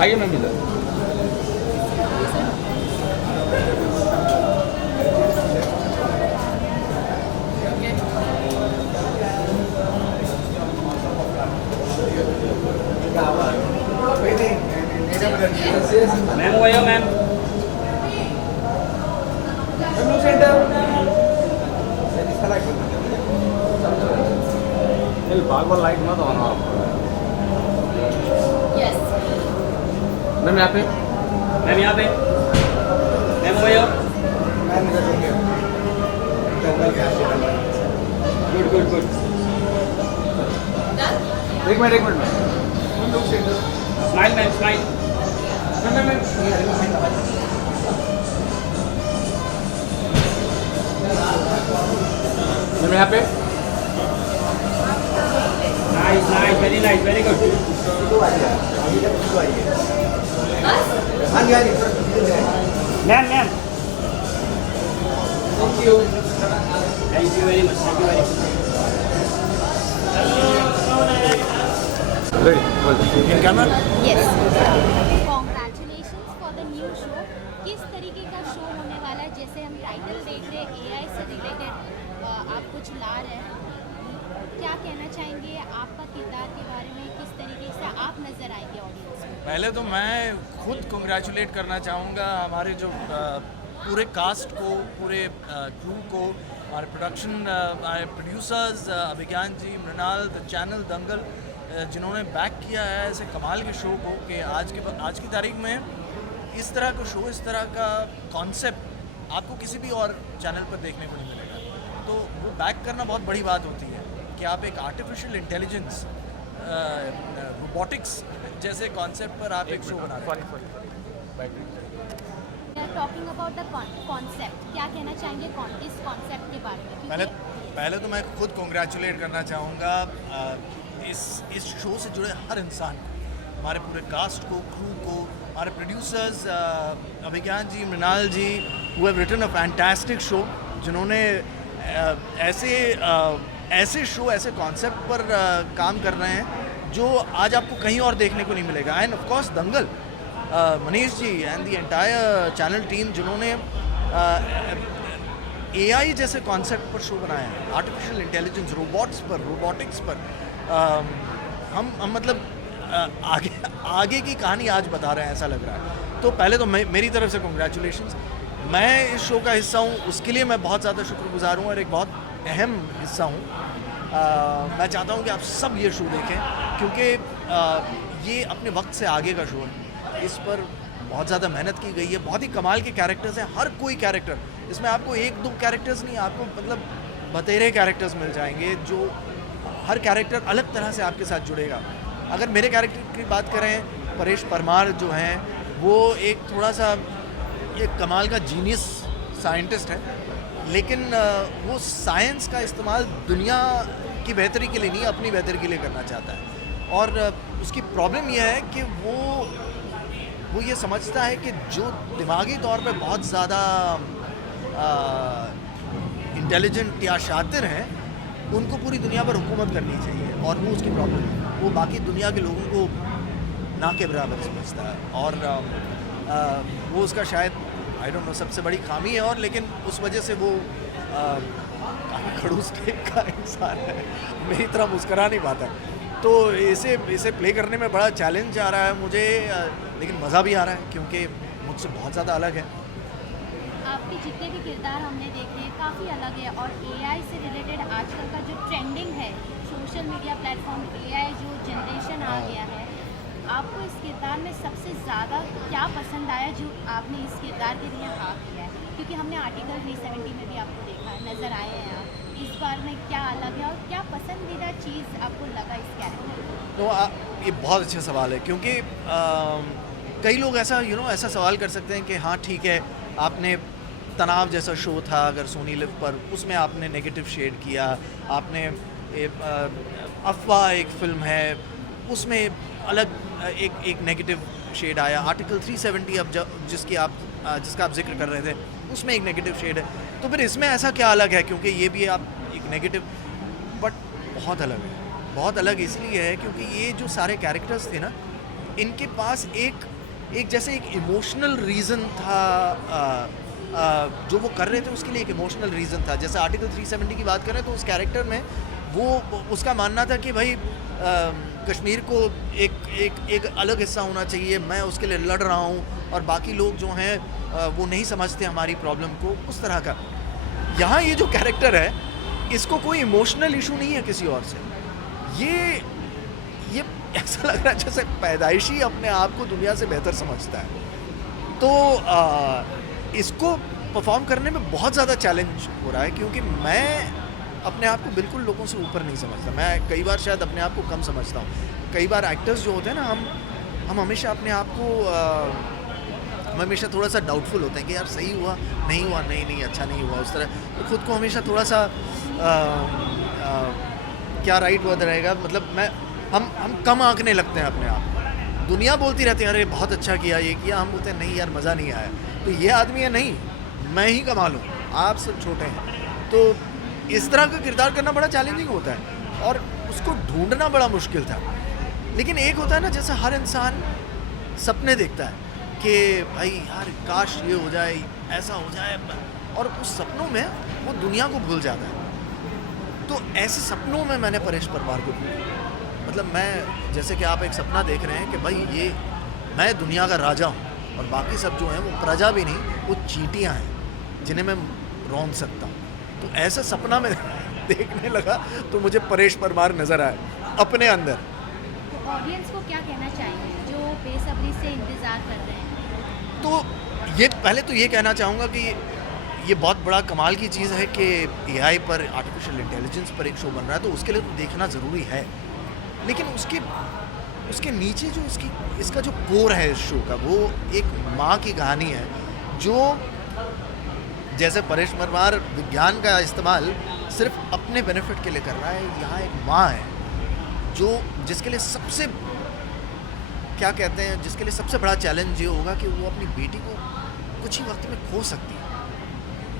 आइए मैम इधर। मैम वो आइए मैम। बार लाइट मत ऑन आप। यस मैम यहाँ पे। मैम यहाँ पे। मैम वो आइए। Good good good. एक minute ma'am. Smile ma'am smile. Ma'am यहाँ पे। Nice nice very good. Ma'am ma'am thank you very much in camera. Yes congratulations for the new show. किस तरीके का शो होने वाला है? जैसे हम टाइटल देख रहे हैं एआई से रिलेटेड आप कुछ ला रहे हैं, क्या कहना चाहेंगे आपका किरदार के बारे में? किस तरीके से आप नज़र आएंगे ऑडियंस में? पहले तो मैं खुद कंग्रेचुलेट करना चाहूँगा हमारे जो पूरे कास्ट को, पूरे क्रू को, हमारे प्रोडक्शन हमारे producers Abhigyan ji, Mrinal, the channel Dangal, जिन्होंने बैक किया है ऐसे कमाल के शो को कि आज की तारीख में इस तरह का शो, इस तरह का कॉन्सेप्ट आपको किसी भी और चैनल पर देखने को नहीं मिलेगा। तो वो बैक करना बहुत बड़ी बात होती है कि आप एक आर्टिफिशियल इंटेलिजेंस, रोबोटिक्स जैसे कॉन्सेप्ट पर आप एक शो बना रहे हैं। टॉकिंग अबाउट द कॉन्सेप्ट, क्या कहना चाहेंगे इस कॉन्सेप्ट के बारे में? पहले तो मैं खुद कॉन्ग्रेचुलेट करना चाहूँगा इस शो से जुड़े हर इंसान को, हमारे पूरे कास्ट को, क्रू को, हमारे producers Abhigyan ji, Mrinal ji, who have written a fantastic show, जिन्होंने ऐसे शो, ऐसे कॉन्सेप्ट पर काम कर रहे हैं जो आज आपको कहीं और देखने को नहीं मिलेगा। And of course Dangal, Manish ji and the entire channel team, जिन्होंने एआई जैसे कॉन्सेप्ट पर शो बनाया है, आर्टिफिशियल इंटेलिजेंस, रोबोटिक्स पर हम मतलब आगे की कहानी आज बता रहे हैं, ऐसा लग रहा है। तो पहले तो मेरी तरफ से कॉन्ग्रेचुलेशंस। मैं इस शो का हिस्सा हूँ, उसके लिए मैं बहुत ज़्यादा शुक्रगुजार हूँ और एक बहुत अहम हिस्सा हूँ। मैं चाहता हूँ कि आप सब ये शो देखें, क्योंकि ये अपने वक्त से आगे का शो है। इस पर बहुत ज़्यादा मेहनत की गई है, बहुत ही कमाल के कैरेक्टर्स हैं, हर कोई कैरेक्टर इसमें, आपको एक दो कैरेक्टर्स नहीं, आपको मतलब बतेरे कैरेक्टर्स मिल जाएंगे, जो हर कैरेक्टर अलग तरह से आपके साथ जुड़ेगा। अगर मेरे कैरेक्टर की बात करें, परेश परमार जो हैं, वो एक थोड़ा सा एक कमाल का जीनियस साइंटिस्ट है, लेकिन वो साइंस का इस्तेमाल दुनिया की बेहतरी के लिए नहीं, अपनी बेहतरी के लिए करना चाहता है। और उसकी प्रॉब्लम यह है कि वो ये समझता है कि जो दिमागी तौर पे बहुत ज़्यादा इंटेलिजेंट या शातिर हैं, उनको पूरी दुनिया पर हुकूमत करनी चाहिए, और वो उसकी प्रॉब्लम है। वो बाकी दुनिया के लोगों को ना के बराबर समझता है, और वो उसका शायद आई डोंट नो सबसे बड़ी खामी है, और लेकिन उस वजह से वो काफ़ी खड़ूस टाइप का इंसान है, मेरी तरह मुस्करा नहीं पाता। तो इसे प्ले करने में बड़ा चैलेंज आ रहा है मुझे, लेकिन मज़ा भी आ रहा है क्योंकि मुझसे बहुत ज़्यादा अलग है। आपके जितने भी किरदार हमने देखे हैं काफ़ी अलग है, और एआई से रिलेटेड आजकल का जो ट्रेंडिंग है सोशल मीडिया प्लेटफॉर्म, एआई जो जनरेशन आ गया है, आपको इस किरदार में सबसे ज़्यादा क्या पसंद आया जो आपने इस किरदार के लिए हाँ किया है? क्योंकि हमने आर्टिकल 370 में भी आपको देखा, नज़र आए हैं आप, इस बार में क्या अलग है और क्या पसंदीदा चीज़ आपको लगा इस कैरेक्टर में? तो ये बहुत अच्छा सवाल है, क्योंकि कई लोग ऐसा सवाल कर सकते हैं कि हाँ ठीक है, आपने तनाव जैसा शो था अगर सोनी लिव पर, उसमें आपने नेगेटिव शेड किया, आपने अफवाह एक फिल्म है उसमें अलग एक नेगेटिव शेड आया, आर्टिकल 370 अब जिसका आप जिक्र कर रहे थे उसमें एक नेगेटिव शेड है, तो फिर इसमें ऐसा क्या अलग है? क्योंकि ये भी आप एक नेगेटिव, बट बहुत अलग है, बहुत अलग इसलिए है क्योंकि ये जो सारे कैरेक्टर्स थे ना, इनके पास एक जैसे एक इमोशनल रीज़न था, जो वो कर रहे थे उसके लिए एक इमोशनल रीज़न था। जैसे आर्टिकल 370 की बात करें तो उस कैरेक्टर में वो उसका मानना था कि भाई कश्मीर को एक अलग हिस्सा होना चाहिए, मैं उसके लिए लड़ रहा हूँ और बाकी लोग जो हैं वो नहीं समझते हमारी प्रॉब्लम को, उस तरह का। यहाँ ये जो कैरेक्टर है इसको कोई इमोशनल इशू नहीं है किसी और से, ये ऐसा लग रहा है जैसे पैदाइशी अपने आप को दुनिया से बेहतर समझता है। तो इसको परफॉर्म करने में बहुत ज़्यादा चैलेंज हो रहा है, क्योंकि मैं अपने आप को बिल्कुल लोगों से ऊपर नहीं समझता। मैं कई बार शायद अपने आप को कम समझता हूँ। कई बार एक्टर्स जो होते हैं ना, हम हमेशा अपने आप को हम हमेशा थोड़ा सा डाउटफुल होते हैं कि यार सही हुआ, नहीं अच्छा नहीं हुआ, उस तरह तो खुद को हमेशा थोड़ा सा क्या राइट वर्ड रहेगा, मतलब हम कम आंकने लगते हैं अपने आप को। दुनिया बोलती रहती है अरे बहुत अच्छा किया, ये किया, हम बोलते हैं नहीं यार मज़ा नहीं आया। तो ये आदमी है नहीं, मैं ही कमाल हूँ, आप सब छोटे हैं। तो इस तरह का किरदार करना बड़ा चैलेंजिंग होता है और उसको ढूंढना बड़ा मुश्किल था। लेकिन एक होता है ना, जैसे हर इंसान सपने देखता है कि भाई यार काश ये हो जाए, ऐसा हो जाए, और उस सपनों में वो दुनिया को भूल जाता है। तो ऐसे सपनों में मैंने परेश परमार को ढूंढा। मतलब मैं, जैसे कि आप एक सपना देख रहे हैं कि भाई ये मैं दुनिया का राजा हूँ और बाकी सब जो हैं वो प्रजा भी नहीं, वो चींटियाँ हैं जिन्हें मैं रौंद सकता हूँ। तो ऐसा सपना मैं देखने लगा तो मुझे परेश परमार नज़र आया अपने अंदर। तो ऑडियंस को क्या कहना चाहेंगे जो बेसब्री से इंतज़ार कर रहे हैं? तो ये पहले तो ये कहना चाहूँगा कि ये बहुत बड़ा कमाल की चीज़ है कि AI पर, आर्टिफिशियल इंटेलिजेंस पर एक शो बन रहा है, तो उसके लिए तो देखना ज़रूरी है। लेकिन उसके नीचे जो इसका जो कोर है इस शो का, वो एक माँ की कहानी है। जो जैसे परेश परमार विज्ञान का इस्तेमाल सिर्फ अपने बेनिफिट के लिए कर रहा है, यहाँ एक माँ है जिसके लिए सबसे क्या कहते हैं, जिसके लिए सबसे बड़ा चैलेंज ये होगा कि वो अपनी बेटी को कुछ ही वक्त में खो सकती है,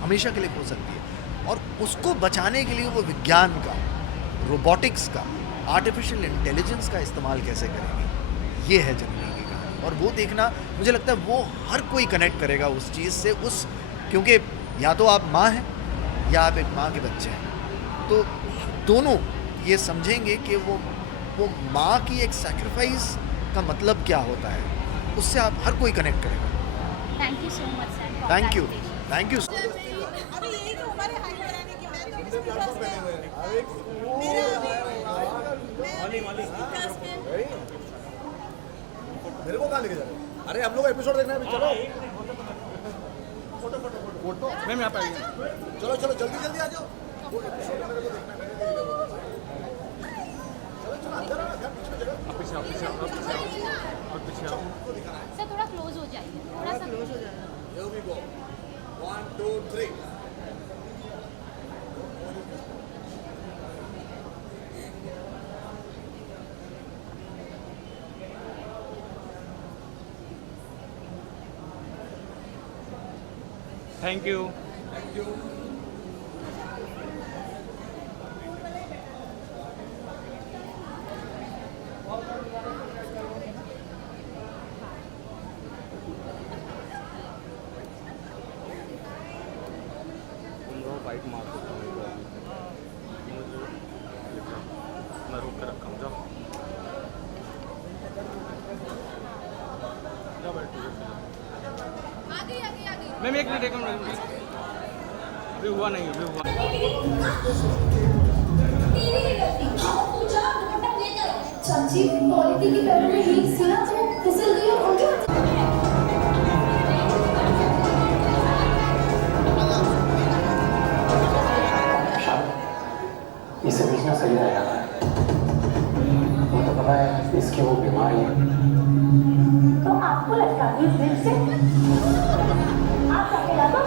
हमेशा के लिए खो सकती है, और उसको बचाने के लिए वो विज्ञान का, रोबोटिक्स का, आर्टिफिशियल इंटेलिजेंस का इस्तेमाल कैसे करेंगे। ये है जननी की कहानी। और वो देखना, मुझे लगता है वो हर कोई कनेक्ट करेगा उस चीज़ से, क्योंकि या तो आप माँ हैं या आप एक माँ के बच्चे हैं, तो दोनों ये समझेंगे कि वो माँ की एक सैक्रिफाइस का मतलब क्या होता है, उससे आप हर कोई कनेक्ट करेगा। Thank you so much sir. Thank you. अभी यही तो उम्र है हाइट बनाने की। मैं तो इसकी क्लास में मेरे को कहाँ लेके जा रहे हो? अरे हम लोग एपिसोड देखना है अभी, चलो फोटो मैम यहाँ पे आइए। चलो जल्दी आ जाओ। वो एपिसोड मेरे को देखना है। चलो अंदर आओ, घर पीछे जगह। पीछे आओ। सर थोड़ा क्लोज हो जाइए, थोड़ा सा क्लोज हो जाइए। Here we go. 1 2 3. Thank you. Bike मार मैं रोक के रखा हूँ, जाओ मैम एक मिनट अभी हुआ नहीं, अभी हुआ। चाची क्वालिटी की पैरों में हीट सी ना, तो फिसल गई और उल्टी इसे बेचना सही रहेगा। वो तो पता है इसकी वो बीमारी है। तो आपको लगता है इस से आप अकेला तो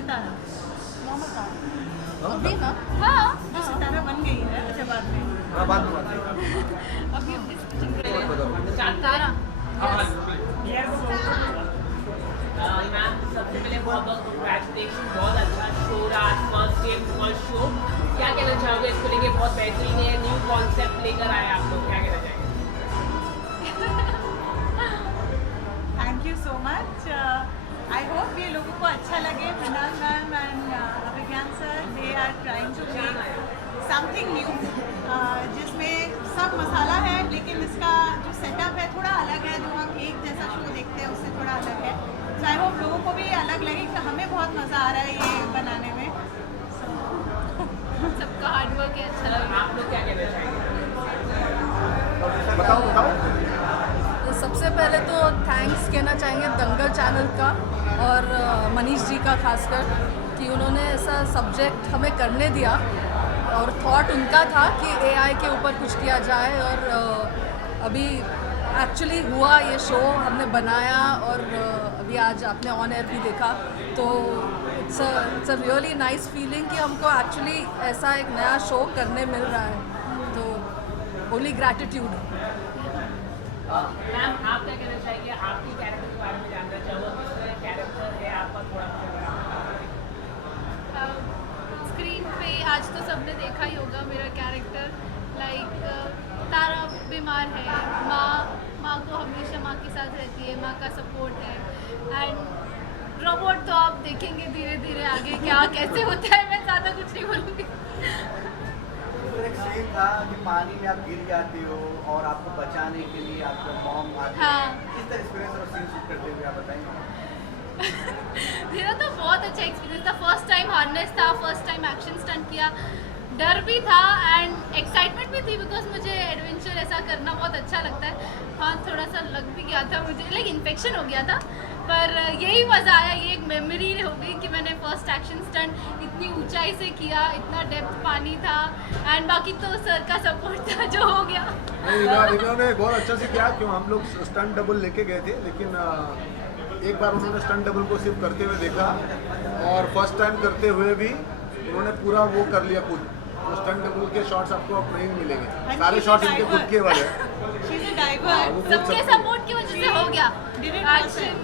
सितारा नॉर्मल था अभी ना हाँ जो सितारा बन गई है अच्छा बाद में हाँ बात बात अभी हम डिस्कशन कर रहे हैं बताओ मैम सबसे पहले बहुत बहुत कंग्रेचुलेशन, बहुत अच्छा शो रहा आज, फर्स्ट डे फर्स्ट शो। क्या कहना चाहोगे इसको लेके? बहुत बेहतरीन है, न्यू कॉन्सेप्ट लेकर आए आप लोग, क्या कहना चाहेंगे? Thank you so much. I hope ये लोगों को अच्छा लगे। Mrinal ma'am and Abhigyan sir they are trying to make something new जिसमें सब मसाला है, लेकिन इसका जो सेटअप है थोड़ा अलग है। जो हम एक जैसा शो देखते हैं उससे थोड़ा अलग है। सो आई होप लोगों को भी अलग लगे कि हमें बहुत मज़ा आ रहा है ये बनाने में। सबका हार्डवर्क है, अच्छा लग रहा आप लोग क्या कहना चाहेंगे? बताओ बताओ तो सबसे पहले तो थैंक्स कहना चाहेंगे दंगल चैनल का और मनीष जी का खासकर कि उन्होंने ऐसा सब्जेक्ट हमें करने दिया और थॉट उनका था कि एआई के ऊपर कुछ किया जाए और अभी एक्चुअली हुआ ये शो हमने बनाया और अभी आज आपने ऑन एयर भी देखा तो it's a really nice feeling कि हमको एक्चुअली ऐसा एक नया शो करने मिल रहा है तो ओनली ग्रैटिट्यूड। मैम आप क्या कहना चाहेंगे? आपकी कैरेक्टर के बारे में जानना चाहूँगा, किस तरह कैरेक्टर है आपका? थोड़ा स्क्रीन पे आज तो सबने देखा ही होगा मेरा कैरेक्टर। लाइक तारा बीमार है, माँ को हमेशा माँ के साथ रहती है, माँ का सपोर्ट है। एंड रोबोट तो आप देखेंगे धीरे धीरे आगे क्या कैसे होता है, मैं ज़्यादा कुछ नहीं बोलूँगी। एक सीन था कि पानी में आप गिर जाते हो और आपको बचाने के लिए आपका मॉम आती है। हाँ। किस तरह एक्सपीरियंस और सीन शूट करते हुए आप बताएंगे? मेरा तो बहुत अच्छा एक्सपीरियंस था। फर्स्ट टाइम हार्नेस था, फर्स्ट टाइम एक्शन स्टंट किया, डर भी था एंड एक्साइटमेंट भी थी बिकॉज मुझे एडवेंचर ऐसा करना बहुत अच्छा लगता है। हाँ थोड़ा सा लग भी गया था मुझे, लाइक इन्फेक्शन हो गया था, पर यही मज़ा आया। ये एक मेमोरी हो गई कि मैंने फर्स्ट एक्शन स्टंट इतनी ऊंचाई से किया, इतना डेप्थ पानी था एंड बाकी तो सर का सपोर्ट था जो हो गया। इन्होंने बहुत अच्छा से किया क्यों हम लोग स्टंट डबल लेके गए थे, लेकिन एक बार उन्होंने स्टंट डबल को सिर्फ करते हुए देखा और फर्स्ट टाइम करते हुए भी उन्होंने पूरा वो कर लिया खुद। तो स्टंट डबल के शॉट्स आपको अब नहीं मिलेंगे, सारे शॉट्स इनके खुद के वाले हैं। सबके सपोर्ट की वजह से हो गया एक्शन।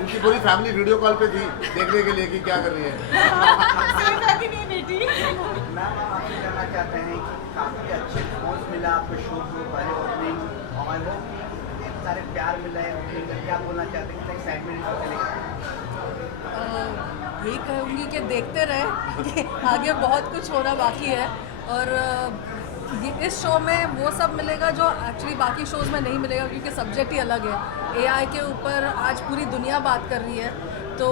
इनकी पूरी फैमिली वीडियो कॉल पे थी देखने के लिए कि क्या कर रही है। मैम आप आपसे जानना चाहते हैं कि काफ़ी अच्छे रिस्पॉन्स मिला आपके शो को पहले ओपनिंग और वो सारे प्यार मिला है, क्या बोलना चाहते हैं? कितना एक्साइटमेंट यही कहूँगी कि देखते रहे कि आगे बहुत कुछ होना बाकी है और इस शो में वो सब मिलेगा जो एक्चुअली बाकी शोज़ में नहीं मिलेगा क्योंकि सब्जेक्ट ही अलग है। एआई के ऊपर आज पूरी दुनिया बात कर रही है तो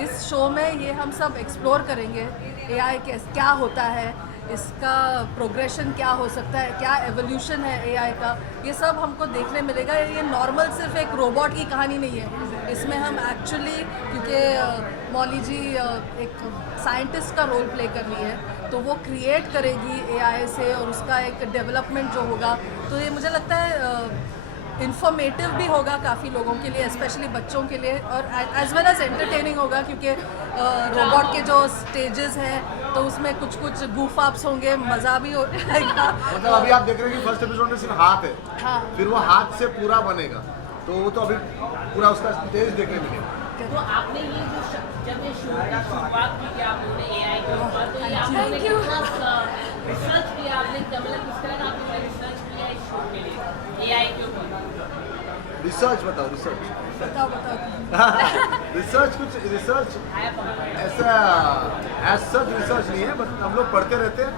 इस शो में ये हम सब एक्सप्लोर करेंगे एआई क्या होता है, इसका प्रोग्रेशन क्या हो सकता है, क्या एवोल्यूशन है एआई का, ये सब हमको देखने मिलेगा। ये नॉर्मल सिर्फ एक रोबोट की कहानी नहीं है, इसमें हम एक्चुअली क्योंकि मौली जी एक साइंटिस्ट का रोल प्ले कर रही है तो वो क्रिएट करेगी एआई से और उसका एक डेवलपमेंट जो होगा तो ये मुझे लगता है इन्फॉर्मेटिव भी होगा काफ़ी लोगों के लिए, स्पेशली बच्चों के लिए और एज वेल एज एंटरटेनिंग होगा क्योंकि रोबोट के जो स्टेजेस हैं तो उसमें कुछ गूफ अप्स होंगे, मज़ा भी हो जाएगा। मतलब अभी आप देख रहे हैं कि फर्स्ट एपिसोड में सिर्फ हाथ है, हाँ फिर वो हाथ से पूरा बनेगा तो वो तो अभी पूरा उसका स्टेज देखने मिलेगा। तो आपने ये जो जब ये शो की शुरुआत की थी आप लोगों ने एआई के ऊपर, तो ये आपने रिसर्च किया, आपने मतलब किस तरह का आपने रिसर्च किया इस शो के लिए एआई के ऊपर? रिसर्च बताओ, रिसर्च बताओ रिसर्च ऐसा एज सच रिसर्च नहीं है, बस हम लोग पढ़ते रहते हैं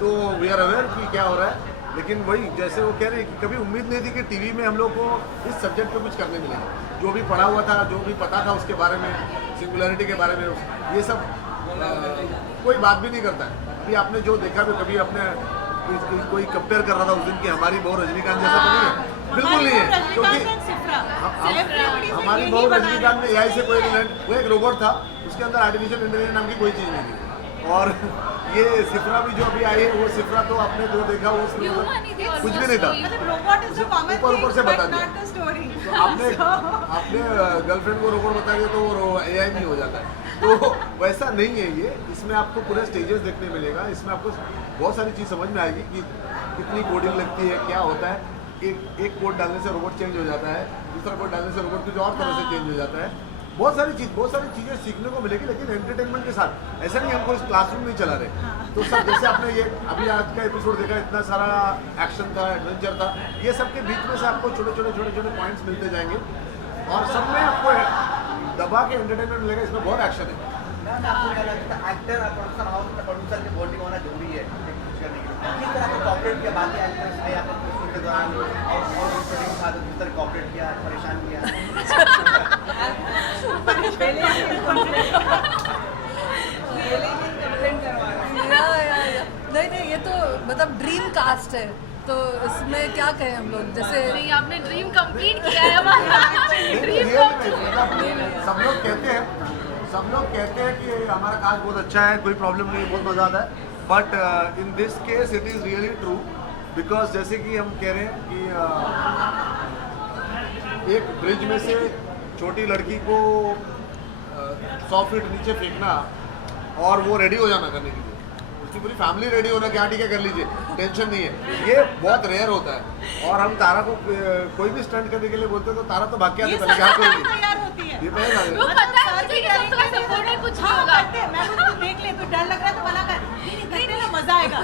तो वी आर अवेयर कि क्या हो रहा है। लेकिन वही जैसे वो कह रहे हैं कि कभी उम्मीद नहीं थी कि टीवी में हम लोग को इस सब्जेक्ट पे कुछ करने मिलेगा। जो भी पढ़ा हुआ था, जो भी पता था उसके बारे में, सिंगुलैरिटी के बारे में, ये सब कोई बात भी नहीं करता है। अभी आपने जो देखा भी कभी अपने कोई कंपेयर कर रहा था उस दिन की हमारी बहू रजनीकांत जैसा तो नहीं है, बिल्कुल नहीं है, क्योंकि हमारी बहू रजनीकांत में एआई से कोई रिलेट, वो एक रोबोट था, उसके अंदर आर्टिफिशियल इंटेलिजेंस नाम की कोई चीज़ नहीं थी। और ये सिफ्रा भी जो अभी आई है वो सिफ्रा तो आपने जो देखा वो कुछ भी नहीं था, ऊपर से बता दिया। तो आपने गर्लफ्रेंड को रोबोट बता दिया तो वो AI नहीं हो जाता है, तो वैसा नहीं है ये। इसमें आपको पूरे स्टेजेस देखने मिलेगा, इसमें आपको बहुत सारी चीज़ समझ में आएगी कि कितनी कोडिंग लगती है, क्या होता है। एक कोड डालने से रोबोट चेंज हो जाता है, दूसरा कोड डालने से रोबोट कुछ और तरह से चेंज हो जाता है। बहुत सारी चीज़ें सीखने को मिलेगी, लेकिन एंटरटेनमेंट के साथ। ऐसा नहीं हम कोई क्लासरूम नहीं चला रहे। तो सर जैसे आपने ये अभी आज का एपिसोड देखा, इतना सारा एक्शन था, एडवेंचर था, ये सब के बीच में से आपको छोटे छोटे पॉइंट्स मिलते जाएंगे और सब में आपको दबा के एंटरटेनमेंट मिलेगा। इसमें बहुत एक्शन है। एक्टर और प्रोड्यूसर हाउस में प्रोड्यूसर के बॉन्डिंग होना जरूरी है कुछ करने के लिए। किस तरह के कॉपरेट किया बाकी एक्टर्स ने आपको शूट के दौरान और प्रोड्यूसर के साथ किस तरह कॉपरेट किया, परेशान किया? नहीं, ये तो मतलब ड्रीम कास्ट है, तो इसमें क्या कहें हम लोग। जैसे नहीं, आपने ड्रीम कंप्लीट किया है हमारा। सब लोग कहते हैं कि हमारा कास्ट बहुत अच्छा है, कोई प्रॉब्लम नहीं, बहुत मज़ा आता है। But in this case it is really true, because जैसे कि हम कह रहे हैं कि एक ब्रिज में से छोटी लड़की को 100 फीट नीचे फेंकना और वो रेडी हो जाना करने के लिए, उसकी पूरी फैमिली रेडी होना कि हाँ ठीक है कर लीजिए, टेंशन नहीं है, ये बहुत रेयर होता है। और हम तारा को कोई भी स्टंट करने के लिए बोलते हैं तो तारा तो भाग के आती पहले क्या करेगी, तैयार होती है। ये पहले वो पता है मुझे कि सबका सपोर्ट है, कुछ नहीं होगा। मैं तो देख ले, तो डर लग रहा है तो मना कर, नहीं ना मजा आएगा।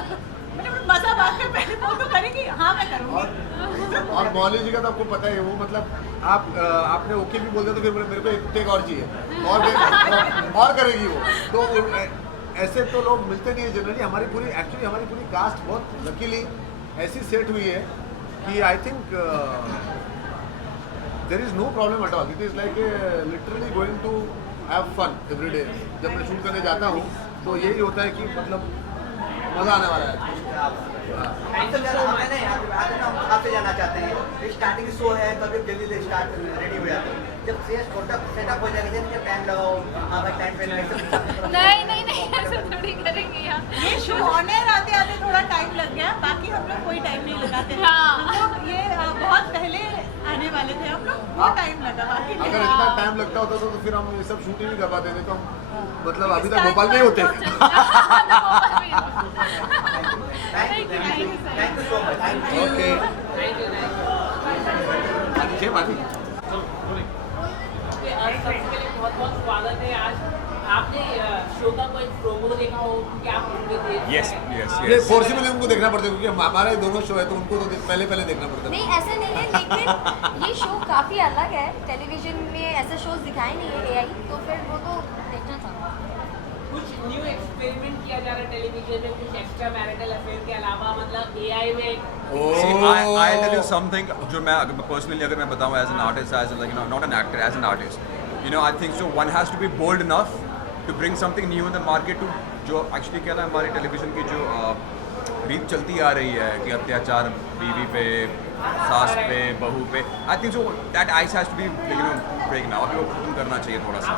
मतलब मजा बात में पहले वो तो करेगी, हाँ मैं करूँगी। और मौली जी का तो आपको पता है, वो मतलब आपने ओके भी बोल दिया तो फिर मेरे को एक टेक और चाहिए और करेगी वो। तो ऐसे तो लोग मिलते नहीं है जनरली। हमारी पूरी कास्ट बहुत लकीली ऐसी सेट हुई है कि I think there is no problem at all. It is like literally going to have fun every day. जब मैं शूट करने जाता हूँ तो यही होता है कि मतलब मज़ा आने वाला है। आपसे जानना चाहते हैं, स्टार्टिंग शो है तो अभी जल्दी स्टार्ट रेडी हो जाते हैं, जब सेटअप हो जाएगा टाइम लगाओ, हाँ भाई टाइम पे नहीं ऐसा थोड़ी करेंगे यार। ये शो ऑन एयर आते आते थोड़ा टाइम लग गया, बाकी हम लोग कोई टाइम नहीं लगाते हैं। हाँ। हम लोग ये बहुत पहले आने वाले थे हम लोग, वो टाइम लगा, बाकी नहीं। अगर इतना टाइम लगता होता तो फिर हम ये सब शूट ही नहीं कर पाते, नहीं तो हम मतलब अभी तक भोपाल में ही होते। Thank you so much. Okay जय माता दी। सबसे पहले बहुत बहुत स्वागत है। आज आपने शो का कोई प्रोमो देखा हो, क्या आप उनके देख यस ये फोर्सिबली उनको देखना पड़ता है क्योंकि हमारे दोनों शो है तो उनको तो पहले देखना पड़ता है। नहीं ऐसा नहीं है, लेकिन ये शो काफ़ी अलग है। टेलीविजन में ऐसे शोज दिखाए नहीं है AI, तो फिर वो तो देखना था। कुछ न्यू एक्सपेरिमेंट किया जा रहा है टेलीविजन में, कुछ एक्स्ट्रा मैरिटल अफेयर के अलावा, मतलब AI में। I tell you something जो मैं पर्सनली अगर मैं बताऊँ as an artist, as like not an actor, as an artist, I think so one has to be bold enough to bring something new in the market. To जो actually क्या ना हमारी television की जो रीत चलती आ रही है कि अत्याचार बीवी पे, सास पे, बहू पे, I think so that ice has to be break now, अभी वो खत्म करना चाहिए थोड़ा सा।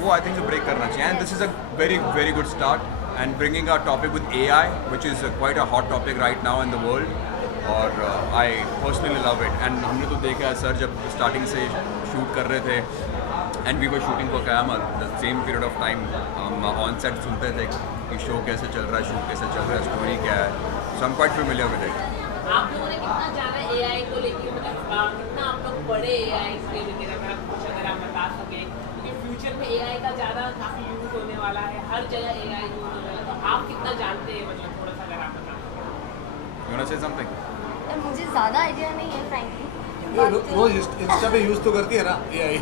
वो आई थिंक ब्रेक करना चाहिए, and this is a very good start and bringing a topic with AI which is quite a hot topic right now in the world. और I personally love it. And हमने तो देखा है sir जब starting से shoot कर रहे थे and we were shooting for Qayamat, the same period of time हम ऑन सेट सुनते थे कि शो कैसे चल रहा है, शूट कैसे चल रहा है, स्टोरी क्या है। So I am quite familiar with इट। आप लोगों ने कितना जाना AI को लेके, मतलब कितना आप लोग पढ़े AI के लेके, अगर आप बता सकें, क्योंकि फ्यूचर में AI का ज़्यादा काफ़ी यूज़ होने वाला है, हर जगह AI यूज़ होने वाला है, तो आप कितना जानते हैं, मतलब थोड़ा सा अगर आप बता सकें। You wanna say something? मुझे ज़्यादा आइडिया नहीं है फ्रैंकली। वो इंस्टा पे यूज़ तो करती है ना AI।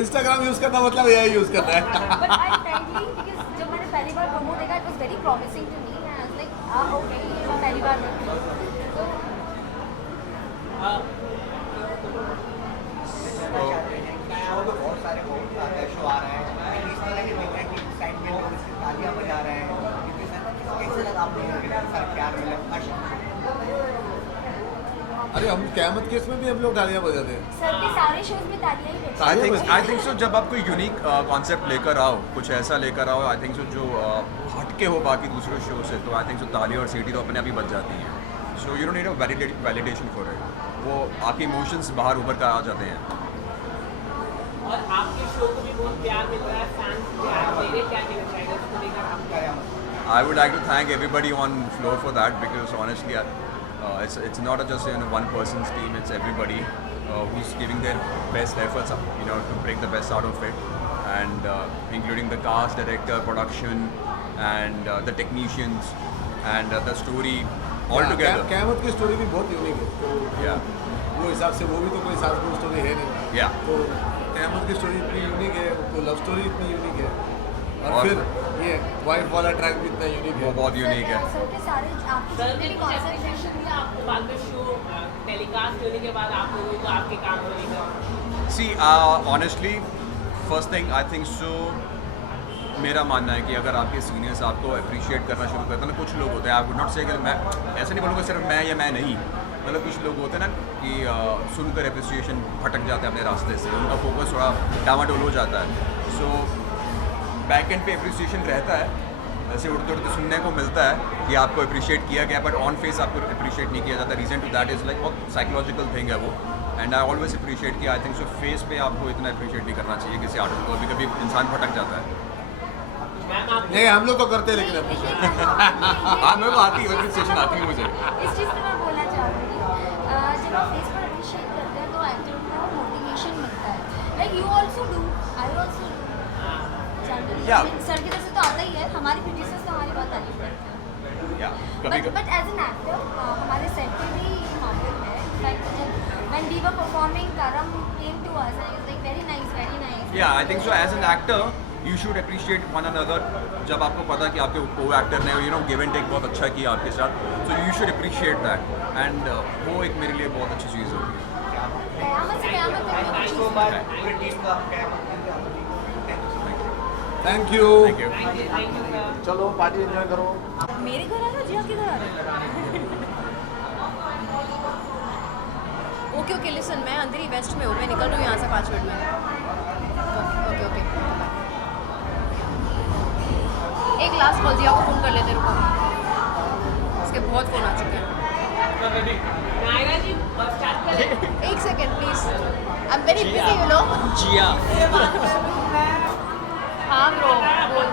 इंस्टाग्राम यूज़ करना मतलब AI यूज़ करना है। But I frankly, because जब मैंने पहली बार प्रोमो देखा, it was very promising to me, and I was like, okay, ये मैं पहली बार देख रही हूँ। शो में बहुत सारे शो आ रहे हैं, इस तरह के डिफरेंट एक्साइटमेंट और इसकी तालियां बजा रहे हैं, कैसे लगा आप लोगों को सारा प्यार मिला? अरे हम क़यामत केस में भी हम लोग तालियां बजाते हैं। सर के सारे शोज में तालियां ही बजती हैं। आई थिंक सो जब आप कोई यूनिक कॉन्सेप्ट लेकर आओ, कुछ ऐसा लेकर आओ, आई थिंक सो जो हटके हो बाकी दूसरे शो से, तो आई थिंक सो ताली और सीटी तो अपने आप ही बज जाती हैं। So you don't need a validation for it. वो आपके इमोशंस बाहर उभर कर आ जाते हैं. और आपके शो को भी बहुत प्यार मिल रहा है, फैंस प्यार दे रहे, क्या कहना चाहेंगे उसको लेकर आप क्या है? I would like to thank everybody on floor for that, because honestly, it's not just one person's team. It's everybody who's giving their best efforts, to bring the best out of it, and including the cast, director, production, and the technicians, and the story all together. क़यामत की story भी बहुत unique है, तो Yeah, वो हिसाब से वो भी तो कोई साउथफुल स्टोरी है नहीं. yeah. तो क़यामत की स्टोरी इतनी यूनिक है, तो लव स्टोरी इतनी यूनिक है, और और फिर ये वाइफ वाला ट्रैक भी इतना यूनिक वो है. बहुत यूनिक है. सर के सारे आपके सर जितने ने भी कुछ कॉन्सेप्ट एप्रिसिएशन दिया आपको बाद में शो टेलीकास्ट होने के बाद आप लोगों को आपके काम को लेकर? See, honestly, first thing I think so. मेरा मानना है कि अगर आपके सीनियर्स आपको अप्रिशिएट करना शुरू करते हैं ना, कुछ लोग होते हैं, आई वुड नॉट से कि मैं ऐसे नहीं बोलूँगा सिर्फ मैं या मैं नहीं, मतलब कुछ लोग होते हैं ना कि सुनकर अप्रिसिएशन भटक जाते हैं अपने रास्ते से, उनका फोकस थोड़ा डामाडोल हो जाता है. सो बैक एंड पे अप्रिसिएशन रहता है, ऐसे उड़ते उड़ते सुनने को मिलता है कि आपको अप्रिशिएट किया गया, बट ऑन फेस आपको अप्रिशिएट नहीं किया जाता. Reason to that is like बहुत साइकोलॉजिकल थिंग है वो, एंड आई ऑलवेज अप्रिशिएट कि आई थिंक सो फेस पे आपको इतना अप्रिशिएट नहीं करना चाहिए किसी आर्टिस्ट को. कभी कभी इंसान भटक जाता है. मैम आप नहीं, हम लोग तो करते हैं, लेकिन appreciate. हाँ, मेरे को आती है अप्रिसिएशन आती है मुझे. इस चीज़ पे मैं बोलना चाह रही थी, जब आप फेस पर अप्रिशिएट करते हैं तो एक्टर को मोटिवेशन मिलता है. Like you also do, I also do. Yeah. Sir की तरफ से तो आता ही है, हमारे प्रोड्यूसर्स तो हमारी बहुत तारीफ करते हैं. या कभी बट एज एन एक्टर हमारे सेट पे भी मामले है. इनफैक्ट जब when we were performing, Karam came to us and like very nice. Yeah I think so as an actor you should appreciate one another. जब आपको पता कि आपके को एक्टर ने गिव एंड टेक बहुत अच्छा किया आपके साथ, so you should appreciate that, and वो एक मेरे लिए बहुत अच्छी चीज़ होगी. कयामत से कयामत तक थैंक यू सो मच पूरी टीम का क़यामत thank you. Thank you. Thank you sir. चलो पार्टी एंजॉय करो. मेरे घर आ रहे हो, जी आपके घर आ रहे हो? ओके ओके लिसन, मैं अंधेरी वेस्ट में हूँ, मैं निकल रही हूँ यहाँ से 5 मिनट में. Okay okay. एक लास्ट कॉल, जिया को फ़ोन कर लेते, रुको, उसके बहुत फ़ोन आ चुके हैं. नायरा जी स्टार्ट करें. एक second please, I am very busy you know. Jiya हाँ ब्रो बोल.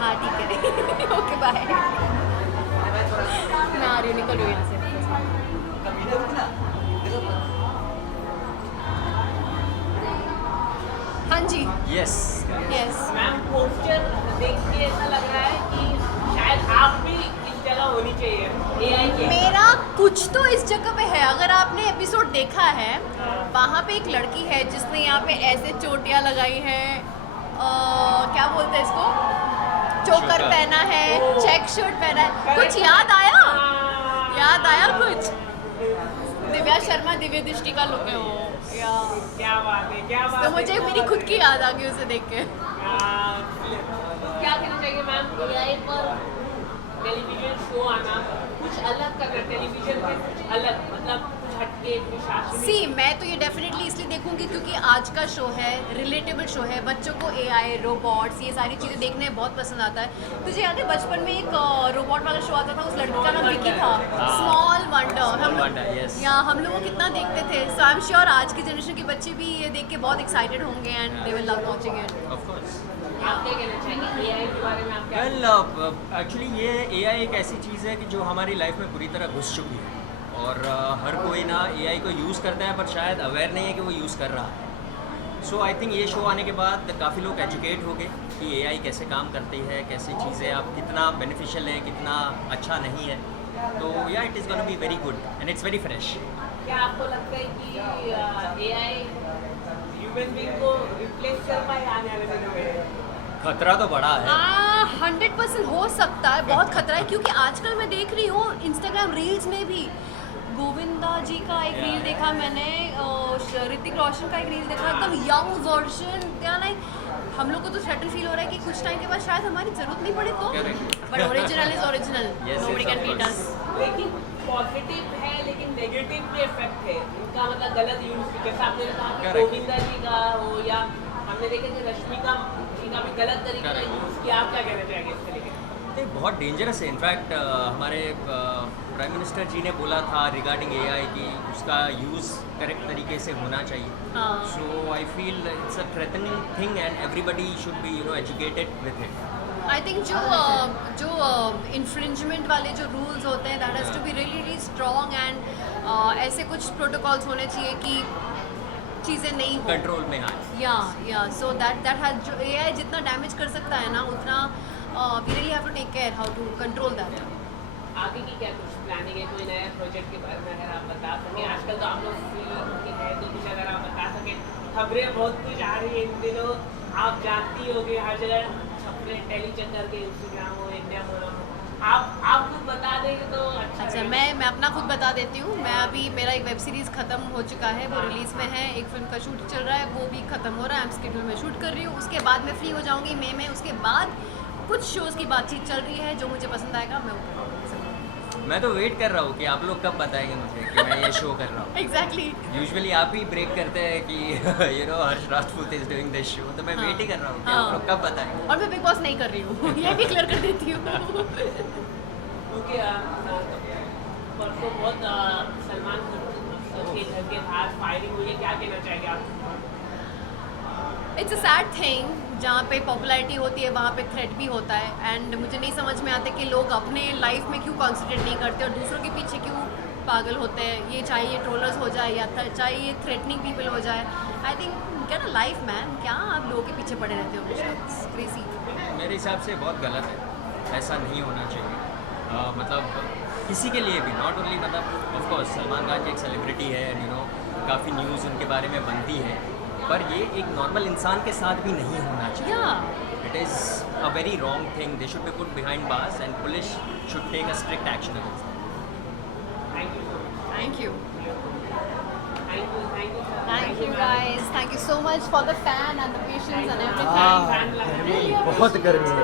हाँ ठीक है. Okay bye. मैं आ रही हूँ, निकल रही हूँ यहाँ से. हाँ जी. यस. यस. मैम पोस्टर देख के ऐसा लग रहा है कि शायद आप भी इस जगह होनी चाहिए एआई के. मेरा कुछ तो इस जगह पे है. अगर आपने एपिसोड देखा है, वहाँ पे एक लड़की है जिसने यहाँ पे ऐसे चोटियाँ लगाई हैं, क्या बोलते हैं इसको, चोकर पहना है, चेक शर्ट पहना है. कुछ याद आया? याद आया कुछ? दिव्या शर्मा दिव्य दृष्टि का लुक है वो. या क्या बात है, क्या बात तो है. मुझे मेरी खुद की याद आ गई उसे देख के. क्या कहना चाहिए मैम, एआई पर टेलीविजन शो आना कुछ अलग करना, टेलीविजन में कुछ अलग, मतलब कुछ हटके प्रशासनिक. सी मैं तो ये डेफिनेटली इसलिए देखूंगी क्योंकि आज का शो है, रिलेटेबल शो है. बच्चों को एआई, रोबोट्स, ये सारी चीज़ें देखने में बहुत पसंद आता है. तुझे याद है बचपन में एक रोबोट वाला शो आता था, उस लड़की का नाम विकी था, स्मॉल वंडर. हम लोग कितना देखते थे. सो आई एम श्योर आज की जनरेशन के बच्चे भी ये देख के बहुत एक्साइटेड होंगे and they will love watching it. Of course. आप क्या कहना चाहेंगे एआई के बारे में? आप क्या वेल एक्चुअली ये एआई एक ऐसी चीज़ है कि जो हमारी लाइफ में पूरी तरह घुस चुकी है, और हर कोई ना एआई को यूज़ करता है पर शायद अवेयर नहीं है कि वो यूज़ कर रहा है. सो आई थिंक ये शो आने के बाद काफ़ी लोग एजुकेट हो गए कि एआई कैसे काम करती है, कैसी चीज़ें आप कितना बेनिफिशियल है, कितना अच्छा नहीं है. तो या it is gonna be very good and it's very fresh. क्या आपको लगता है कि एआई ह्यूमन बीइंग को रिप्लेस कर पाए आने वाले दिनों में? खतरा तो बड़ा है. 100% हो सकता है, बहुत खतरा है. क्योंकि आजकल मैं देख रही हूँ इंस्टाग्राम रील्स में भी गोविंदा जी का एक रील देखा मैंने, ऋतिक रोशन का एक रील देखा, एकदम यंग वर्जन. लाइक हम लोग को तो थ्रेटन फील हो रहा है कि कुछ टाइम के बाद शायद हमारी जरूरत नहीं पड़े तो, but original is original, nobody can beat us. लेकिन पॉजिटिव है लेकिन नेगेटिव भी इफेक्ट है उनका, मतलब गलत यूज. जैसा आपने कहा कि गोविंदा जी का हो, या हमने देखा कि रश्मिका जी का भी गलत तरीके का यूज किया. आप क्या कहना चाहेंगे इसके लिए? बहुत डेंजरस है। इनफैक्ट हमारे प्राइम मिनिस्टर जी ने बोला था रिगार्डिंग एआई कि उसका यूज़ करेक्ट तरीके से होना चाहिए। So I feel it's a threatening thing and everybody should be educated with इट। आई थिंक जो इन्फ्रिंजमेंट वाले जो रूल्स होते हैं that has to be really strong and ऐसे कुछ प्रोटोकॉल्स होने चाहिए कि चीज़ें नहीं हो कंट्रोल में आए। या सो दैट हैज जो एआई जितना डैमेज कर सकता है ना उतना we really have to take care how to control that. आगे की क्या कुछ प्लानिंग है, कोई नया प्रोजेक्ट के बारे में अगर आप बता सकें? आजकल तो आप लोग फ्री है तो कुछ अगर आप बता सकें। खबरें बहुत कुछ आ रही है इन दिनों, आप जानती होगी हर जगह खबरें टेलीचक्कर के इंस्टाग्राम हो इंडिया हो, आप खुद बता देंगे तो अच्छा। मैं अपना खुद बता देती हूँ। मैं अभी मेरा एक वेब सीरीज़ ख़त्म हो चुका है, वो रिलीज़ में है। एक फिल्म का शूट चल रहा है, वो भी ख़त्म हो रहा है, I'm स्केड्यूल में शूट कर रही हूँ। उसके बाद मैं फ्री हो जाऊँगी मई में। उसके बाद कुछ शोज़ की बातचीत चल रही है, जो मुझे पसंद आएगा मैं वो करूँगी। मैं तो वेट कर रहा हूँ कि आप लोग कब बताएंगे मुझे कि मैं ये शो कर रहा हूँ। एग्जैक्टली यूजुअली आप ही ब्रेक करते हैं कि Harsh Rajput is doing this show, तो मैं वेट ही कर रहा हूँ कि आप लोग कब बताएंगे। और मैं बिग बॉस नहीं कर रही हूँ ये भी क्लियर कर देती हूँ। क्योंकि परसों बहुत सलमान के घर के बाहर फायरिंग हुई है, क्या कहना चाहेंगे आप? इट्स अ सैड थिंग, जहाँ पे पॉपुलैरिटी होती है वहाँ पे थ्रेट भी होता है। एंड मुझे नहीं समझ में आता कि लोग अपने लाइफ में क्यों कॉन्सेंट्रेट नहीं करते और दूसरों के पीछे क्यों पागल होते हैं। ये चाहे ये ट्रोलर्स हो जाए या चाहे ये थ्रेटनिंग पीपल हो जाए। आई थिंक क्या ना लाइफ मैन, क्या आप लोगों के पीछे पड़े रहते हो हमेशा? क्रेजी। मेरे हिसाब से बहुत गलत है, ऐसा नहीं होना चाहिए। मतलब किसी के लिए भी, नॉट ओनली, मतलब ऑफ कोर्स सलमान खान जी एक सेलिब्रिटी है, काफ़ी न्यूज़ उनके बारे में बनती है, पर ये एक नॉर्मल इंसान के साथ भी नहीं होना चाहिए। It is a very wrong thing. They should be put behind bars and police should take a strict action against them. Thank you. Thank you thank you guys, thank you so much for the fan and the patience and everything। बहुत गर्मी है।